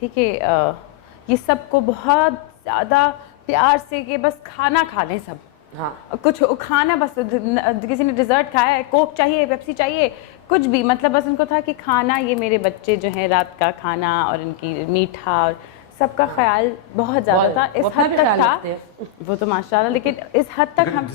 ठीक है ये सबको बहुत ज़्यादा प्यार से कि बस खाना खा लें सब। हाँ कुछ खाना बस किसी ने डिज़र्ट खाया है, कोक चाहिए, पेप्सी चाहिए, कुछ भी, मतलब बस उनको था कि खाना, ये मेरे बच्चे जो हैं रात का खाना और इनकी मीठा और सबका ख्याल बहुत ज़्यादा था। इस हद तक था वो तो माशाल्लाह, लेकिन इस हद तक हम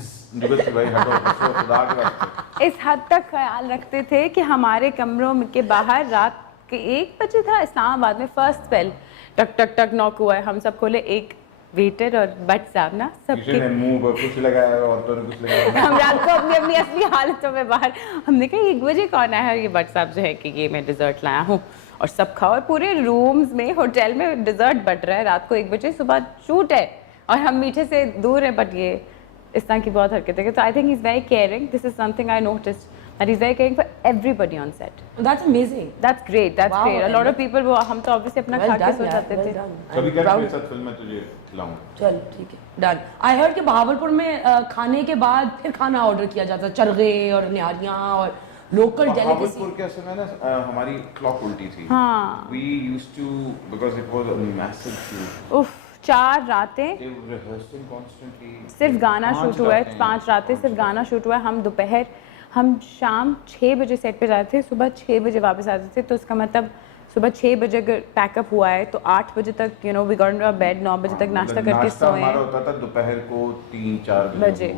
इस हद तक ख्याल रखते थे कि हमारे कमरों के बाहर रात के 1 बजे था, इस्लामाबाद में फर्स्ट स्पेल, टक टक टक नॉक हुआ है, हम सब खोले, एक वेटर और बट साहब ना सबके मुंह पर कुछ लगाया और तो कुछ लगाया हम रात को अपनी अपनी असली हालतों में बाहर, हमने कहा 1 बजे कौन आया है, ये बट साहब जो है कि ये मैं डिज़र्ट लाया हूँ और सब खाओ, और पूरे रूम्स में होटल में डिज़र्ट बट रहा है रात को 1 बजे, सुबह शूट है और हम मीठे से दूर हैं, बट ये इस तरह की बहुत हरकतें। तो I think he is very caring, this is something I noticed that he's very caring for everybody on set. That's amazing. That's great. That's wow, great. A lot of people वो हम तो obviously अपना खा के सो जाते थे। कभी क्या मेरे साथ फिल्म में तुझे खिलाऊं? चल ठीक है, डन। आई हर्ड कि बहावलपुर में खाने के बाद फिर खाना ऑर्डर किया जाता है, चरगे और निहारियां और लोकल डेलिकेसी। बहावलपुर के असल में ना हमारी क्लॉक उल्टी थी। हाँ। We used to because it was a massive shoot. उफ 4 रातें सिर्फ गाना शूट हुआ है, 5 रातें सिर्फ गाना शूट हुआ है। हम शाम 6 बजे सेट पे जाते थे, सुबह 6 बजे वापस आते थे, तो उसका मतलब सुबह 6 बजे अगर पैकअप हुआ है तो 8 बजे तक वी गॉट इनटू बेड, 9 बजे तक नाश्ता करके सोए। हमारा होता था दोपहर को 3-4 बजे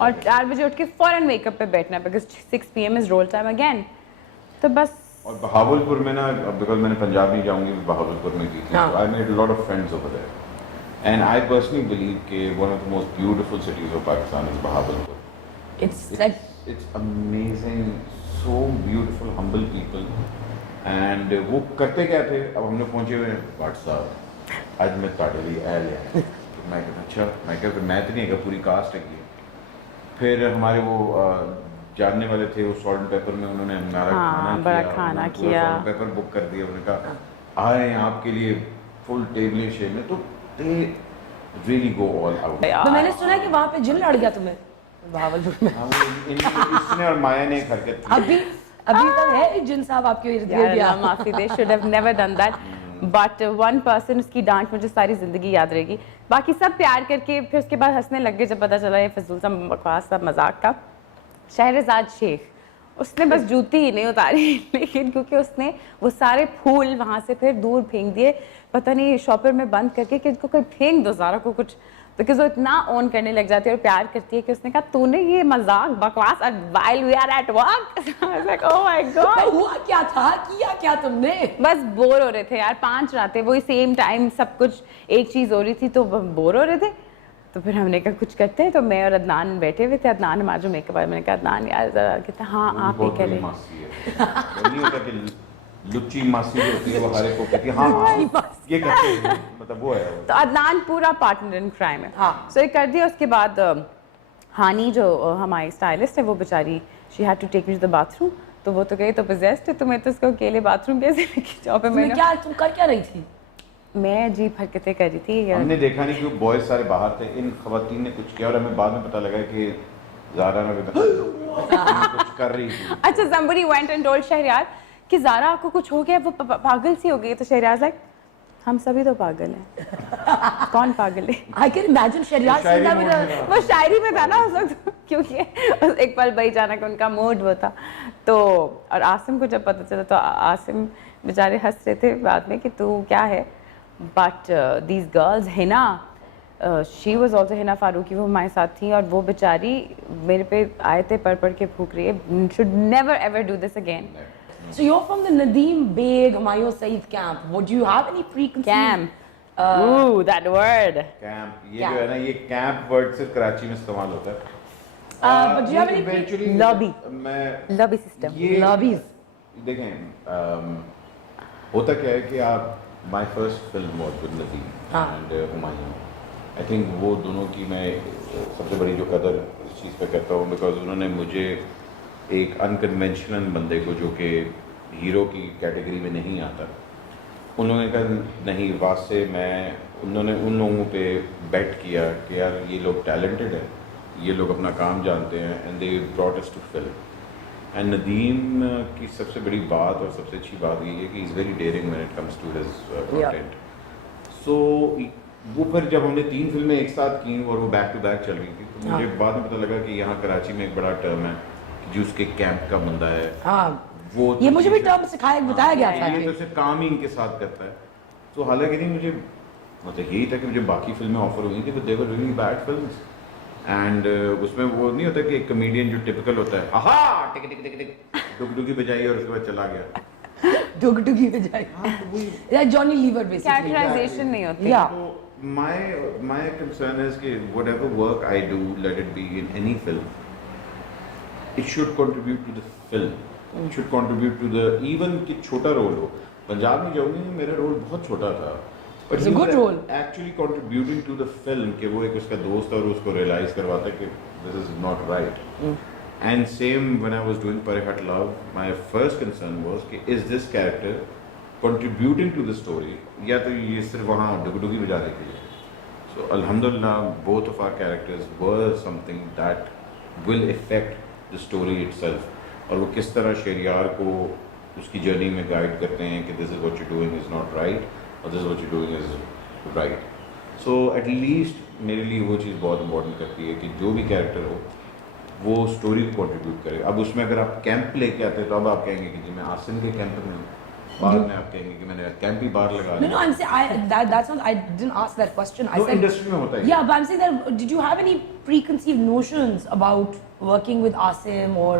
और 4 बजे उठ के फौरन मेकअप पे बैठना, because 6 PM is roll time again. तो बस और बहावलपुर में ना, बिकॉज मैंने पंजाब नहीं जाऊंगी, बहावलपुर में की थी, I made a lot of friends over there and I personally believe कि one of the most beautiful cities of Pakistan is Bahawalpur. It's amazing, so beautiful, humble people, and वो करते क्या थे, अब हमने पहुंचे हुए व्हाट्सएप आज मैं ताड़े लिए आ लिया, मैं कहता अच्छा, मैं कहता मैं तो नहीं है, पूरी कास्ट है की। फिर हमारे वो जानने वाले थे, वो सॉल्ट एंड पेपर में उन्होंने हमारा बड़ा खाना किया, सॉल्ट एंड पेपर बुक कर दिया, उन्होंने कहा आए आपके लिए फुल टेबल शेप में, तो they really go all out। तो मैंने सुना है कि वहाँ पे जिन लड़ गया तुम्हें बहावलपुर में। इसने और माया ने एक हरकत की। अभी तक है जिन साहब आपके इर्द गिर्द? माफी दे, should have never done that, but one person, उसकी डांट मुझे सारी जिंदगी याद रहेगी। बाकी सब प्यार करके फिर उसके बाद हंसने लग गए जब पता चला ये फजूल सा बकवास सा मजाक था। शहरजाद शेख, उसने बस जूती ही नहीं उतारी लेकिन क्योंकि उसने वो सारे फूल वहाँ से फिर दूर फेंक दिए, पता नहीं शॉपर में बंद करके कि इनको कोई फेंक दो ज़ारा को कुछ, बिकॉज वो इतना ऑन करने लग जाती है और प्यार करती है कि उसने कहा तूने ये मजाक बकवास और while we are at work like oh my god हुआ क्या था, किया क्या तुमने? बस बोर हो रहे थे यार, 5 रातें वही सेम टाइम सब कुछ एक चीज़ हो रही थी, तो बोर हो रहे थे, तो फिर हमने कहा कुछ करते हैं। तो मैं और अदनान बैठे हुए थे, अदनान हमारा जो मेकअप वाला, मैंने कहा अदनान यार जरा, कहता हाँ आप ही करें। लुच्ची मासी होती है वो हर एक को कहती है हाँ ये कहते हैं, मतलब वो है। तो अदनान पूरा पार्टनर इन क्राइम है। हाँ सो ये कर दिया। उसके बाद हानी जो हमारी स्टाइलिस्ट है वो बेचारी she had to take me to the bathroom, तो वो तो गई तो पोजेस्ड है, तो मैं तो उसको अकेले बाथरूम कैसे लेके जाऊँ पे। मैंने क्या तुम कर क्या रही थी? मैं अजीब हरकतें कर रही थी। हमने देखा नहीं कि बॉयज सारे बाहर थे, इन खवातीन ने कुछ किया और हमें बाद में पता लगा कि ज़ारा ने कुछ कर रही थी। अच्छा somebody went and told Shahryar कि ज़ारा आपको कुछ हो गया, वो पागल सी हो गई, तो शहरयार लाइक हम सभी तो पागल हैं कौन पागल है? I can imagine शहरयार वो शायरी में था ना उस वक्त, क्योंकि एक पल भाई जाना कि उनका मूड वो था। तो और आसिम को जब पता चला तो आसिम बेचारे हंस रहे थे बाद में कि तू क्या है, but these girls Hina, she was also Hina Farooqui, वो हमारे साथ थी और वो बेचारी मेरे पे आए थे पढ़ के फूक रही है, should never ever do this again. So you're from the Nadeem Beg Humayun Saeed camp. Would you have any preconceived? Camp. Ooh, that word. Camp. ये जो है ना, ये camp word सिर्फ कराची में इस्तेमाल होता है। But do you have any lobby? मैं lobby system. Lobbies. देखें होता क्या है कि आप my first film was with Nadeem and Humayun. I think वो दोनों की मैं सबसे बड़ी जो कदर इस चीज़ पे करता हूँ बिकॉज उन्होंने मुझे एक अनकन्वेंशनल बंदे को जो कि हीरो की कैटेगरी में नहीं आता, उन्होंने कहा नहीं वास्ते उन्होंने उन लोगों पे बेट किया कि यार ये लोग टैलेंटेड हैं, ये लोग अपना काम जानते हैं, and they brought us to film. And Nadeem की सबसे बड़ी बात और सबसे अच्छी बात ये है कि is very daring when it comes to his content. So वो फिर जब हमने 3 फिल्में एक साथ की और वो बैक टू बैक चल रही थी तो मुझे बाद में पता लगा कि यहाँ कराची में एक बड़ा टर्म है कि जो उसके कैंप का बंदा है, हाँ वो ये मुझे भी टर्म सिखाया बताया गया था ये तो सिर्फ काम ही इनके साथ करता है। तो हालांकि नहीं, मुझे मतलब यही था कि मुझे बाकी फिल्में ऑफर हुई थी, they were really bad films and उसमें वो नहीं होता कि एक कमेडियन जो टिपिकल होता है, आहा टिक टिक टिक टिक डुगडुगी बजाई और उसके बाद चला गया, डुगडुगी पे जाए या जॉनी लीवर बेसिकली कैरेक्टराइजेशन नहीं होती। या तो my concern is कि whatever work I do, let it be in any film, it should contribute to the film, it should contribute to the even कि छोटा रोल हो। पंजाब में जाऊंगी मेरा रोल बहुत छोटा था, but It's a good role. actually contributing to the film कि वो एक उसका दोस्त और उसको realize करवाता है कि this is not right. And same when I was doing Pare Hut Love, my first concern was कि is this character contributing to the story या तो ये सिर्फ वहाँ डुगडुगी बजाने के लिए। So alhamdulillah both of our characters were something that will affect the story itself, और वो किस तरह शहरियार को उसकी जर्नी में गाइड करते हैं कि this is what you're doing is not right और this is what you're doing is right. So at least मेरे लिए वो चीज़ बहुत इम्पोर्टेंट करती है कि जो भी कैरेक्टर हो वो स्टोरी को कंट्रीब्यूट करे। अब उसमें अगर आप कैंप लेके आते हैं तो अब आप कहेंगे कि जी मैं आसिम के कैंप में हूँ, बाद में आप कहेंगे कि मैंने कैंप ही बाहर लगा No, I'm saying that's not. I didn't ask that question. I तो said इंडस्ट्री में होता है। yeah, but I'm saying that did you have any preconceived notions about working with Asim or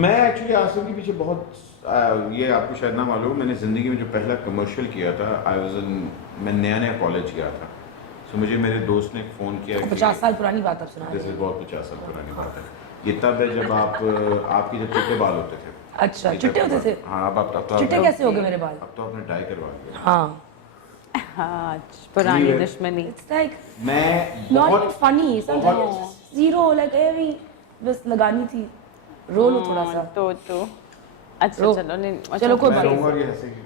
मैं एक्चुअली आसिम के पीछे बहुत ये आपको शायद ना मालूम, मैंने ज़िंदगी में जो पहला कमर्शियल किया था मैं नया कॉलेज गया था। सो मुझे मेरे दोस्त ने फ़ोन किया 50 साल पुरानी बात अब सुना दिस इज़ बहुत 50 साल पुरानी बात है। ये तब है जब आपके जब चिट्टे बाल होते थे। अच्छा चिट्टे होते थे। हाँ अब तो चिट्टे कैसे हो गए मेरे बाल? अब तो आपने डाई करवा दिया। हाँ हाँ पुरानी Anyway. दुश्मनी। it's like मैं not बहुत even funny sometimes zero like every बस लगानी थी रोल हो थोड़ा सा तो अच्छा रो- चलो नहीं चलो कोई मैं बात नहीं। रहूँगा और ये हंसेगी।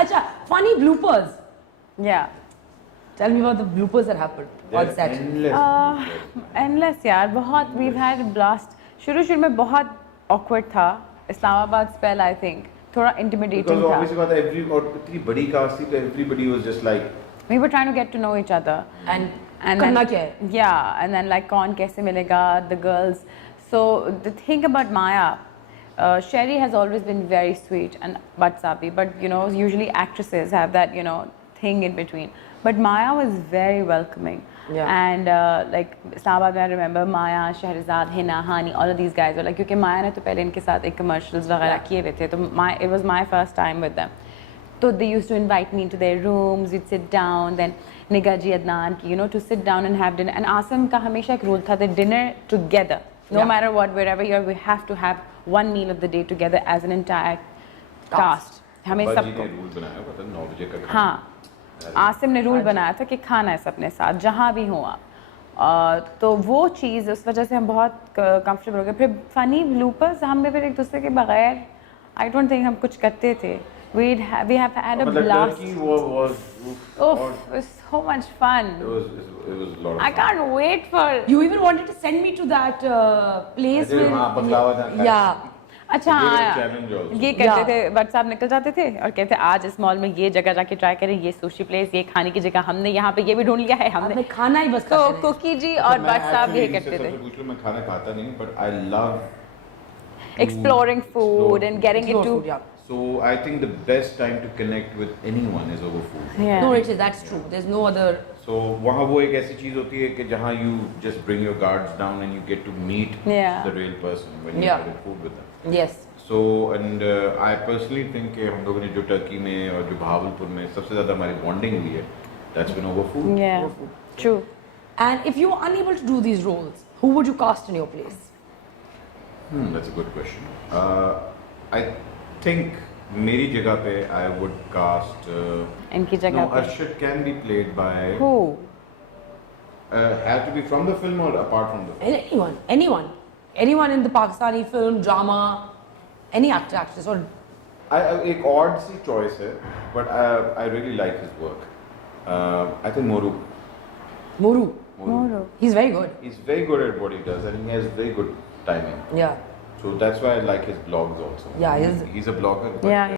अच्छा funny bloopers या tell me about the bloopers that happened on set endless यार बहुत वी हैड ब्लास्ट। शुरू में बहुत ऑकवर्ड था। इस्लामाबाद स्पेल आई थिंक थोड़ा इंटिमिडेटिंग Because था। obviously बात है every और इतनी बड़ी कास्ट थी तो everybody was just like We were trying to get to know each other. and And करना then, क्या है yeah, and then like कौन कैसे मिलेगा, the girls. So the thing about Maya, Sherry has always been very sweet and Batsabi, but you know usually actresses have that thing in between. But Maya was very welcoming. Yeah. And like Islamabad, I remember Maya, Shahrazad, Hina, Hani, all of these guys were like, क्योंकि Maya ने तो पहले इनके साथ एक commercials वगैरह किए हुए थे, तो it was my first time with them. So they used to invite me into their rooms, we'd sit down, then Nigaji Adnan ki, to sit down and have dinner. And Asim ka hamesha ek rule tha that dinner together, no Yeah. matter what, wherever you are, we have to have one meal of the day together as an entire cast. हमें अब्बा जी सबको ने rule बनाया पता 9 बजे का खाना। हाँ आसिम ने रूल बनाया था कि खाना है सबने साथ जहाँ भी हो आप। तो वो चीज़ उस वजह से हम बहुत कंफर्टेबल हो गए। फिर फ़नी ब्लूपर्स हम में फिर एक दूसरे के बगैर आई डोंट थिंक हम कुछ करते थे। we have had a मतलब blast. Turkey was Oof, it was so much fun. it was a lot of I fun. can't wait for you even wanted to send me to that place अरे where हाँ, बकलावा था खाया। yeah अच्छा They were हाँ, challenge also. ये कहते Yeah. थे WhatsApp निकल जाते थे और कहते आज इस मॉल में ये जगह जाके ट्राई करें, ये सुशी प्लेस, ये खाने की जगह, हमने यहाँ पे ये भी ढूंढ लिया है हमने। आपने खाना ही बस तो करते रहे। कुकी जी और मैं व्हाट्सएप actually यही इनसे करते सबसे थे, पूछ लो, मैं खाना खाता नहीं but I love exploring food and getting Explore into food, yeah. so I think the best time to connect with anyone is over food. yeah. No, it is, that's true. There's no other. So वहाँ वो एक ऐसी चीज होती है कि जहाँ you just bring your guards down and you get to meet Yeah. the real person when you Yeah. have food with them. Yes. So and I personally think कि हम लोगों ने जो टर्की में और जो भावलपुर में सबसे ज़्यादा हमारी bonding हुई है, that's been over food. Yeah. Over food. True. And if you were unable to do these roles, who would you cast in your place? That's a good question. I think मेरी जगह पे I would cast. इनकी No, जगह पे Arshad can be played by. who? Have to be from the film or apart from the film. Anyone in the Pakistani film, drama, any actor, actress, or एक odd सी choice है, but I really like his work. I think Moru. Moru. Moro. He's very good. He's very good at what he does, and he has very good timing. Yeah. So that's why I like his blogs also. Yeah, he's a blogger. But Yeah.